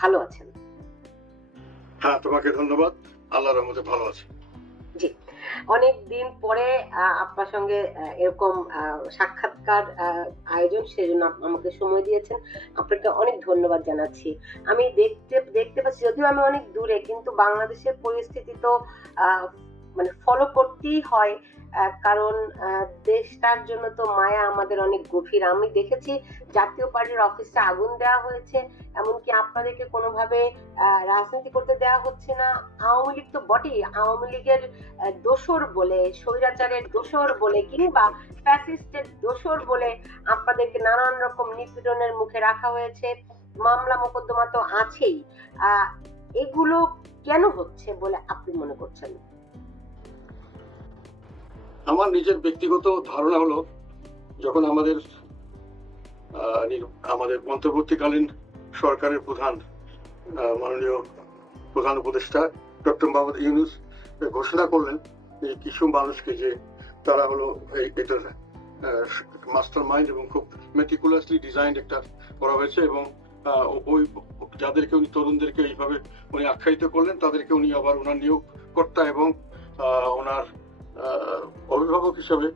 ভালো আছেন? হ্যাঁ, তোমাকে ধন্যবাদ। আল্লাহর রহমতে ভালো আছি। জি, অনেক দিন পরে আপনার সঙ্গে এরকম সাক্ষাৎকার আয়োজন, সেজন্য আমাকে সময় দিয়েছেন, আপনাকে অনেক ধন্যবাদ জানাচ্ছি। আমি দেখতে পাচ্ছি, যদিও আমি অনেক দূরে, কিন্তু বাংলাদেশের পরিস্থিতি তো মানে ফলো করতেই হয়, কারণ দেশটার জন্য তো মায়া আমাদের অনেক গভীর। আমি দেখেছি জাতীয় পার্টির অফিসে আগুন দেওয়া হয়েছে, এমনকি আপনাদেরকে কোনোভাবে রাজনীতি করতে দেওয়া হচ্ছে না। আওয়ামী লীগ তো বটেই, আওয়ামী লীগের দোসর বলে, স্বৈরাচারের দোসর বলে, কিংবা ফ্যাসিস্টের দোসর বলে আপনাদেরকে নানান রকম নিপীড়নের মুখে রাখা হয়েছে। মামলা মোকদ্দমা তো আছেই। এগুলো কেন হচ্ছে বলে আপনি মনে করছেন? আমার নিজের ব্যক্তিগত ধারণা হলো, যখন আমাদের অন্তর্বর্তীকালীন সরকারের প্রধান মাননীয় প্রধান উপদেষ্টা ডক্টর মোহাম্মদ ইউনূস ঘোষণা করলেন এই কিছু মানুষকে, যে তারা হলো এটার মাস্টার মাইন্ড এবং খুব মেটিকুলাসলি ডিজাইন্ড একটা করা হয়েছে, এবং ওই যাদেরকে উনি তরুণদেরকে এইভাবে উনি আখ্যায়িত করলেন, তাদেরকে উনি আবার ওনার নিয়োগকর্তা এবং ওনার অভিভাবক হিসাবে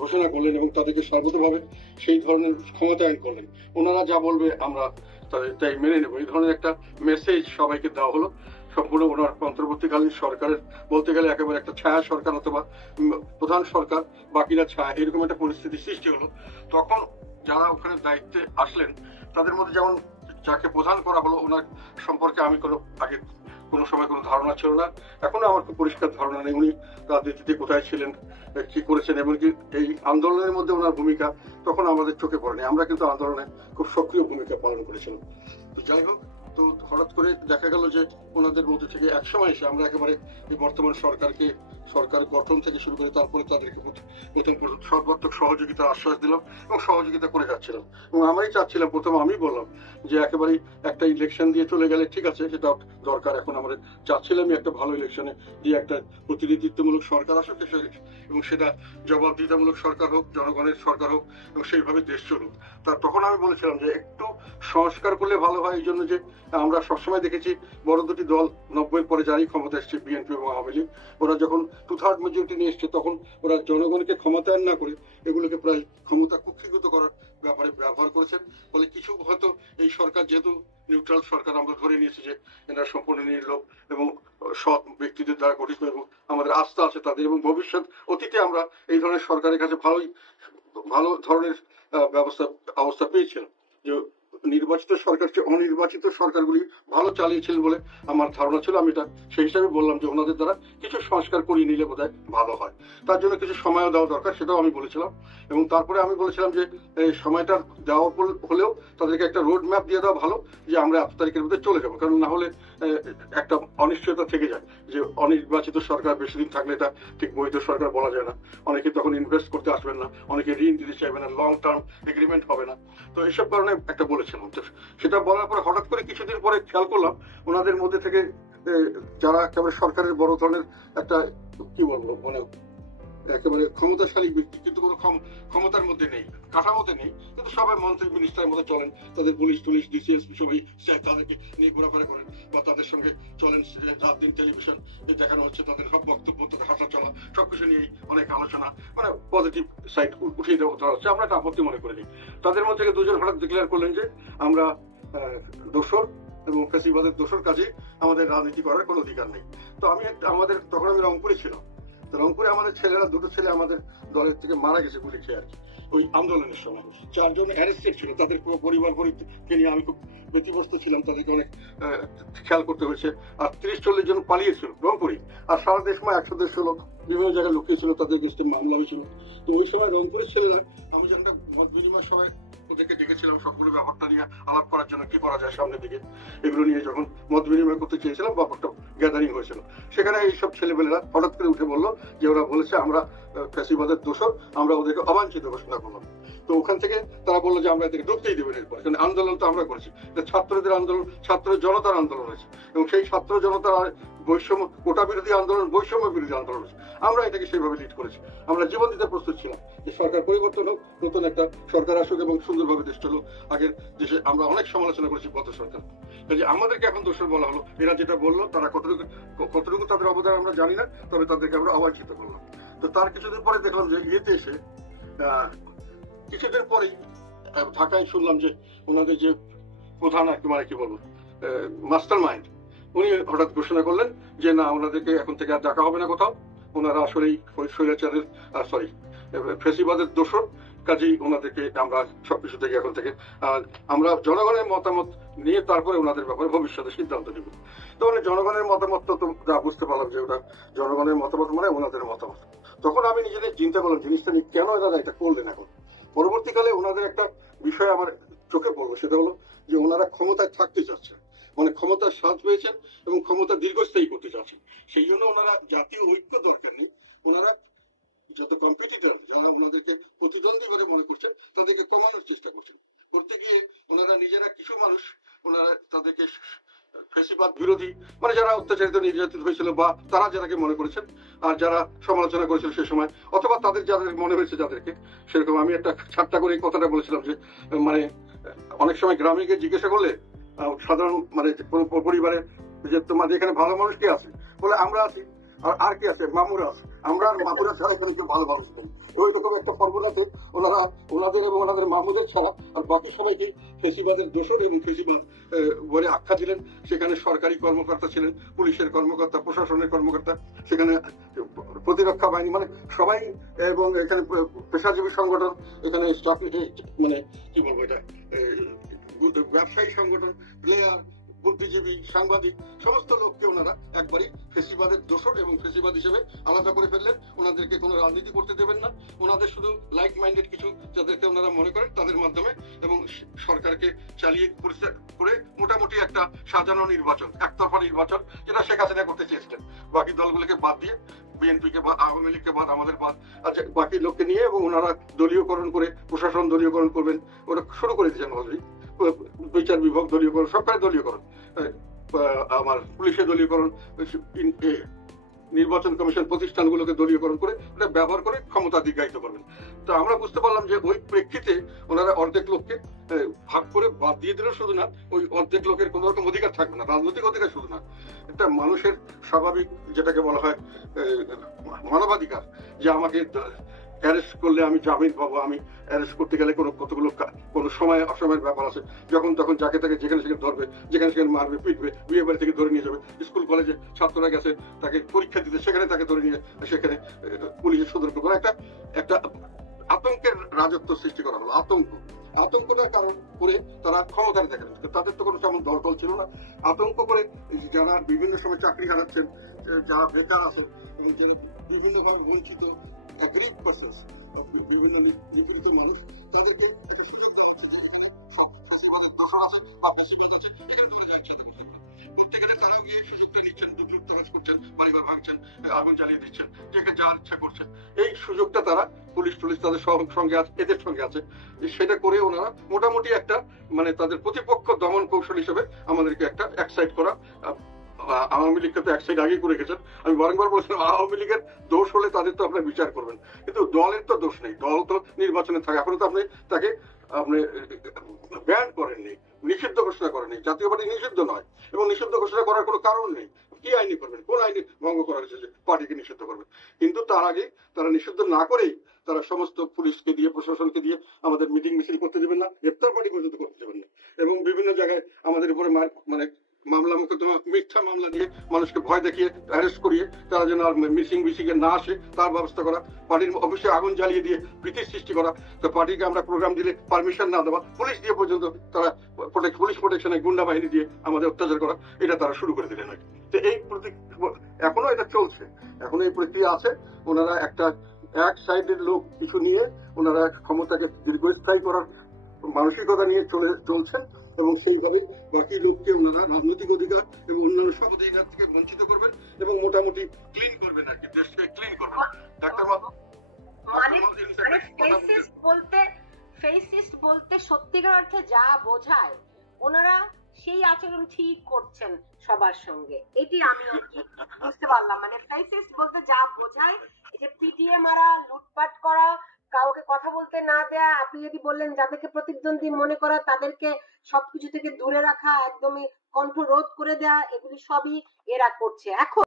ঘোষণা করলেন, এবং তাদেরকে সর্বতভাবে সেই ধরনের ক্ষমতায়ন করলেন। ওনারা যা বলবে আমরা তাদের তাই মেনে নেব, এই ধরনের একটা মেসেজ সবাইকে দেওয়া হলো। সম্পূর্ণ ওনার অন্তর্বর্তীকালীন সরকারের বলতে গেলে একেবারে একটা ছায়া সরকার অথবা প্রধান সরকার, বাকিরা ছায়া, এরকম একটা পরিস্থিতি সৃষ্টি হলো। তখন যারা ওখানে দায়িত্বে আসলেন তাদের মধ্যে যেমন যাকে প্রধান করা হলো, ওনার সম্পর্কে আমি আগে কোনো সময় কোনো ধারণা ছিল না, এখনো আমার খুব পরিষ্কার ধারণা নেই উনি রাজনীতিতে কোথায় ছিলেন, কি করেছেন, এমনকি এই আন্দোলনের মধ্যে ওনার ভূমিকা তখন আমাদের চোখে পড়েনি। আমরা কিন্তু আন্দোলনে খুব সক্রিয় ভূমিকা পালন করেছিলাম। তো যাই হোক, তো হঠাৎ করে দেখা গেল যে ওনাদের মধ্যে থেকে একসময় এসে আমরা একেবারে এই বর্তমান সরকার গঠন থেকে শুরু করে তারপরে তাদেরকে সর্বাত্মক সহযোগিতার আশ্বাস দিলাম এবং সহযোগিতা করে যাচ্ছিলাম। এবং আমরাই চাচ্ছিলাম, প্রথমে আমি বললাম যে একেবারে একটা ইলেকশন দিয়ে চলে গেলে ঠিক আছে, সেটা দরকার, এখন আমাদের চাচ্ছিলামই একটা ভালো ইলেকশনে দিয়ে একটা প্রতিনিধিত্বমূলক সরকার আসুক, এবং সেটা জবাবদিহিতামূলক সরকার হোক, জনগণের সরকার হোক, এবং সেইভাবে দেশ চলুক। তখন আমি বলেছিলাম যে একটু সংস্কার করলে ভালো হয়, এই জন্য যে আমরা সবসময় দেখেছি বড় দুটি দল 90-এর পরে যারাই ক্ষমতা এসছে, বিএনপি এবং আওয়ামী লীগ, ওরা যখন 2/3 মেজরিটি নিয়ে এসছে তখন ওরা জনগণকে ক্ষমতায়ন না করে এগুলোকে প্রায় ক্ষমতা কুক্ষিগত করার ব্যাপারে ব্যবহার করেছেন। ফলে কিছু হয়তো এই সরকার যেহেতু নিউট্রাল সরকার, আমরা ধরে নিয়েছি যে এরা সম্পূর্ণ নির্লোভ এবং সৎ ব্যক্তিদের দ্বারা গঠিত, এবং আমাদের আস্থা আছে তাদের, এবং ভবিষ্যৎ অতীতে আমরা এই ধরনের সরকারের কাছে ভালো ধরনের অবস্থা পেয়েছিলাম, যে নির্বাচিত সরকার চেয়ে অনির্বাচিত সরকারগুলি ভালো চালিয়েছিলেন বলে আমার ধারণা ছিল। আমি এটা সেই হিসাবে বললাম যে ওনাদের দ্বারা কিছু সংস্কার করিয়ে নিলে বোধহয় ভালো হয়, তার জন্য কিছু সময়ও দেওয়া দরকার, সেটাও আমি বলেছিলাম। এবং তারপরে আমি বলেছিলাম যে এই সময়টা দেওয়া হলেও তাদেরকে একটা রোড ম্যাপ দিয়ে দেওয়া ভালো, যে আমরা 8 তারিখের মধ্যে চলে যাবো, কারণ না হলে একটা অনিশ্চয়তা থেকে যায় যে অনির্বাচিত সরকার বেশি দিন থাকলে এটা ঠিক বৈধ সরকার বলা যায় না, অনেকে তখন ইনভেস্ট করতে আসবেন না, অনেকে ঋণ দিতে চাইবে না, লং টার্ম এগ্রিমেন্ট হবে না। তো এইসব কারণে একটা বলেছিলাম। সেটা বলার পরে হঠাৎ করে কিছুদিন পরে খেয়াল করলাম ওনাদের মধ্যে থেকে যারা একেবারে সরকারের বড় ধরনের একটা কি বলবো মানে একেবারে ক্ষমতাশালী ব্যক্তি, কিন্তু কোনো ক্ষমতার মধ্যে নেই, কাঠামোতে নেই, কিন্তু সবাই মন্ত্রী মিনিস্টারের মধ্যে চলেন, তাদের পুলিশ ডিসিএস ছবি তাদেরকে নিয়ে ঘোরাফেরা করেন, বা তাদের সঙ্গে চলেন, রাত দিন টেলিভিশন দেখানো হচ্ছে, তাদের সব বক্তব্য, তাদের হাঁটা চলা সবকিছু নিয়ে অনেক আলোচনা, মানে পজিটিভ সাইড উঠিয়ে দেওয়া হচ্ছে। আমরা এটা আপত্তি মনে করিনি। তাদের মধ্যে থেকে দুজন হঠাৎ ডিক্লেয়ার করলেন যে আমরা দোসর এবং ফ্যাসিবাদের দোসর কাজে আমাদের রাজনীতি করার কোনো অধিকার নেই। তো তখন আমি রংপুরে ছিলাম। রংপুরে আমাদের ছেলেরা, দুটো ছেলে আমাদের দলের থেকে মারা গেছে গুলি খেয়ে আর কি, ওই আন্দোলনের সময়। 4 জন অ্যারেস্টেড ছিল, তাদের পরিবারকে নিয়ে আমি খুব ব্যতিব্যস্ত ছিলাম, তাদেরকে অনেক খেয়াল করতে হয়েছে। আর 30-40 জন পালিয়েছিল রংপুরে, আর সারা দেশ 100-150 লোক বিভিন্ন জায়গায় লুকিয়েছিল, তাদের কাছে মামলা হয়েছিল। তো ওই সময় রংপুরের ছেলেরা, আমি যেন মত বিনিময় সবাই ওদেরকে ডেকেছিলাম সবগুলো ব্যাপারটা নিয়ে আলাপ করার জন্য, কি করা যায় সামনের দিকে, এগুলো নিয়ে যখন মত বিনিময় করতে চেয়েছিলাম, ব্যাপারটা গ্যাদারিং হয়েছিল। সেখানে এইসব ছেলেমেয়েরা হঠাৎ করে উঠে বললো যে ওরা বলেছে আমরা ফ্যাসিবাদের দোষর, আমরা ওদেরকে অবাঞ্ছিত ঘোষণা করলাম। তো ওখান থেকে তারা বললো যে আমরা এদেরকে ঢুকতেই দেবেন এরপরে, কারণ আন্দোলন তো আমরা করেছি, ছাত্রদের আন্দোলন, ছাত্র জনতার আন্দোলন হয়েছে, এবং সেই ছাত্র জনতার বৈষম্য, কোটা বিরোধী আন্দোলন, বৈষম্য বিরোধী আন্দোলন হয়েছে। আমরা এটাকে সেইভাবে লিড করেছি। আমরা জীবন দিতে প্রস্তুত ছিলাম যে সরকার পরিবর্তন হোক, নতুন একটা সরকার আসুক এবং সুন্দরভাবে দেশ চলুক। আগের দেশে আমরা অনেক সমালোচনা করেছি গত সরকার, যে আমাদেরকে এখন দোষর বলা হলো। এরা যেটা বললো তারা কতটুকু তাদের অবদান আমরা জানি না, তবে তাদেরকে আমরা অবাঞ্ছিত করলাম। তো তার কিছুদিন পরে দেখলাম যে ইয়েতে এসে কিছুদিন পরেই ঢাকায় শুনলাম যে ওনাদের যে প্রধান মানে কি বলবো মাস্টার মাইন্ড, উনি হঠাৎ ঘোষণা করলেন যে না, ওনাদেরকে এখন থেকে আর ডাকা হবে না কোথাও, ওনারা আসলেই স্বৈরাচারের ফেসিবাদের দোষর, কাজেই ওনাদেরকে আমরা সবকিছু থেকে এখন থেকে আমরা জনগণের মতামত নিয়ে তারপরে ওনাদের ব্যাপারে ভবিষ্যতে সিদ্ধান্ত নেব। তো মানে জনগণের মতামত তো যা বুঝতে পারলাম যে ওটা জনগণের মতামত মানে ওনাদের মতামত। তখন আমি নিজেদের চিন্তা করলাম জিনিসটা নিয়ে কেন এরা এটা করলেন। এখন পরবর্তীকালে ওনাদের একটা বিষয় আমার চোখে পড়লো, সেটা হলো যে ওনারা ক্ষমতায় থাকতে চাচ্ছেন, মানে ক্ষমতার স্বাদ পেয়েছেন এবং ক্ষমতা দীর্ঘস্থায়ী করতে চাচ্ছেন। সেই জন্য ওনারা জাতীয় ঐক্য দরকার নেই, ওনারা যত কম্পিটিটর যারা ওনাদেরকে প্রতিদ্বন্দ্বী বলে মনে করছেন তাদেরকে কমানোর চেষ্টা করছেন। করতে গিয়ে ওনারা নিজেরা কিছু মানুষ ওনারা তাদেরকে ফ্যাসিবাদ বিরোধী, মানে যারা অত্যাচারিত নির্যাতিত হয়েছিল বা তারা যারাকে মনে করেছেন আর যারা সমালোচনা করেছিল সে সময়, অথবা তাদের যাদের মনে হয়েছে যাদেরকে, সেরকম আমি একটা ঠাট্টা করে এই কথাটা বলেছিলাম যে মানে অনেক সময় গ্রামে গিয়ে জিজ্ঞাসা করলে সাধারণ মানে কোনো পরিবারের যে তোমাদের এখানে ভালো মানুষ কে আছে, বলে আমরা আছি, আর কি আছে, মামুরা আছে, আমরা আর মামুরা ছাড়া এখানে কেউ ভালো মানুষ নেই। ওই রকম একটা ফর্মুলাতে ওনারা ওনাদের এবং ওনাদের মামুদের ছাড়া আর বাকি সবাইকে ফেসিবাদের দোষর এবং ফেসিবাদ বলে আখ্যা দিলেন। সেখানে সরকারি কর্মকর্তা ছিলেন, পুলিশের কর্মকর্তা, প্রশাসনের কর্মকর্তা, সেখানে প্রতিরক্ষা বাহিনী, মানে সবাই, এবং এখানে পেশাজীবী সংগঠন, এখানে মানে কি বলবো এটা ব্যবসায়ী সংগঠন, প্লেয়ার, বুদ্ধিজীবী, সাংবাদিক, সমস্ত লোককে ওনারা একবারই ফেসিবাদের দোষর এবং ফেসিবাদ হিসেবে আলাদা করে ফেললেন। ওনাদেরকে কোনো রাজনীতি করতে দেবেন না, ওনাদের শুধু লাইক মাইন্ডেড কিছু যাদেরকে ওনারা মনে করেন তাদের মাধ্যমে, এবং সরকারকে চালিয়ে করে মোটামুটি একটা সাজানো নির্বাচন, একতরফা নির্বাচন, যেটা শেখ হাসিনা করতে চেয়েছিলেন, বাকি দলগুলোকে বাদ দিয়ে, বিএনপিকে বাদ, আওয়ামী লীগকে বাদ, আমাদের বাদ, আচ্ছা বাকি লোককে নিয়ে, এবং ওনারা দলীয়করণ করে প্রশাসন দলীয়করণ করবেন, ওরা শুরু করে দিয়েছেন অলরেডি। বিচার বিভাগ দলীয়করণ, সরকারি দলীয়করণ, আমার পুলিশের দলীয়করণ, নির্বাচন কমিশন প্রতিষ্ঠানগুলোকে দলীয়করণ করে ওটা ব্যবহার করে ক্ষমতা দীর্ঘায়িত করবেন। তো আমরা বুঝতে পারলাম যে ওই প্রেক্ষিতে ওনারা অর্ধেক লোককে ভাগ করে বাদ দিয়ে দিলেও শুধু না, ওই অর্ধেক লোকের কোনো রকম অধিকার থাকবে না, রাজনৈতিক অধিকার শুধু না, একটা মানুষের স্বাভাবিক যেটাকে বলা হয় মানবাধিকার, যে আমাকে অ্যারেস্ট করলে আমি জামিন পাবো, আমি অ্যারেস্ট করতে গেলে কতগুলো কোনো সময় অসময়ের ব্যাপার আছে, যখন তখন যাকে তাকে যেখানে সেখানে ধরবে, যেখানে সেখানে মারবে, পিটবে, বিয়ে বাড়ি থেকে ধরে নিয়ে যাবে, স্কুল কলেজে ছাত্ররা গেছে তাকে পরীক্ষা দিতে, সেখানে তাকে ধরে নিয়ে সেখানে পুলিশের সতর্ক করে একটা আতঙ্কের রাজত্ব সৃষ্টি করা হলো। আতঙ্কটার কারণ করে তারা ক্ষমতায় দেখেন, তাদের তো কোনো তেমন দলটল ছিল না। আতঙ্ক করে যারা বিভিন্ন সময় চাকরি হারাচ্ছেন, যারা বেকার আছে, বিভিন্নভাবে বঞ্চিত গ্রিপ পার্সনস, বিভিন্ন নিপীড়িত মানুষ, তাদেরকে করতে গেলে তারাও গিয়ে সুযোগটা নিচ্ছেন, দুর্বৃত্তারাজ করছেন, বাড়িঘর ভাঙছেন, আগুন জ্বালিয়ে দিচ্ছেন, যেখানে যার ইচ্ছা করছেন। এই সুযোগটা তারা পুলিশ তাদের সঙ্গে আছে, এদের সঙ্গে আছে, সেটা করে ওনারা মোটামুটি একটা মানে তাদের প্রতিপক্ষ দমন কৌশল হিসেবে আমাদেরকে একটা এক্সাইট করা। আওয়ামী লীগকে তো এক সাইড আগেই করে গেছেন। আমি বারংবার বলছিলাম আওয়ামী লীগের দোষ হলে তাদের তো আপনার বিচার করবেন, কিন্তু দলের তো দোষ নেই, দল তো নির্বাচনে থাকে। এখনো তো আপনি তাকে ব্যান করেননি, নিষিদ্ধ ঘোষণা করেননি, জাতীয় পার্টি নিষিদ্ধ নয়, এবং নিষিদ্ধ ঘোষণা করার কোনো কারণ নেই। কি আইনি করবেন, কোন আইনি ভঙ্গ করা হয়েছে যে পার্টিকে নিষিদ্ধ করবেন? কিন্তু তার আগে তারা নিষিদ্ধ না করেই তারা সমস্ত পুলিশকে দিয়ে, প্রশাসনকে দিয়ে আমাদের মিটিং মিছিল করতে দেবেন না, গ্রেপ্তার পার্টি পর্যন্ত করতে দেবেন না, এবং বিভিন্ন জায়গায় আমাদের উপরে মানে মামলা মোকদ্দমা, মিথ্যা মামলা দিয়ে মানুষকে ভয় দেখিয়ে অ্যারেস্ট করিয়ে তারা যেন আর মিসিং না আসে তার ব্যবস্থা করা, পার্টির অফিসে আগুন জ্বালিয়ে দিয়ে ভীতির সৃষ্টি করা, তো পার্টিকে আমরা প্রোগ্রাম দিলে পারমিশন না দেওয়া, পুলিশ দিয়ে পর্যন্ত তারা পুলিশ প্রোটেকশনে গুন্ডা বাহিনী দিয়ে আমাদের অত্যাচার করা, এটা তারা শুরু করে দিলেন নাকি। তো এই এখনো এটা চলছে, এখনো এই প্রক্রিয়া আছে। ওনারা একটা এক সাইডের লোক কিছু নিয়ে ওনারা ক্ষমতাকে দীর্ঘস্থায়ী করার মানসিকতা নিয়ে চলছেন, এবং সেইভাবে বাকি লোককে ওনারা রাজনৈতিক অধিকার এবং অন্যান্য সব অধিকার থেকে বঞ্চিত করবেন এবং মোটামুটি ক্লিন করবেন আর কি, দেশকে ক্লিন করবেন। ডাক্তার বলতে ফেসিস্ট বলতে সত্যিকার অর্থে যা বোঝায় ওনারা সেই আচরণ ঠিক করছেন সবার সঙ্গে, এটি আমি আর কি বুঝতে পারলাম। মানে ফেসিস্ট বলতে যা বোঝায়, এই যে পিটিএ মারা, লুটপাট করা, কাউকে কথা বলতে না দেয়া, আপনি যদি বললেন যাদেরকে প্রতিদ্বন্দ্বী মনে করা তাদেরকে সবকিছু থেকে দূরে রাখা, একদমই কণ্ঠ রোধ করে দেয়া, এগুলি সবই এরা করছে। এখন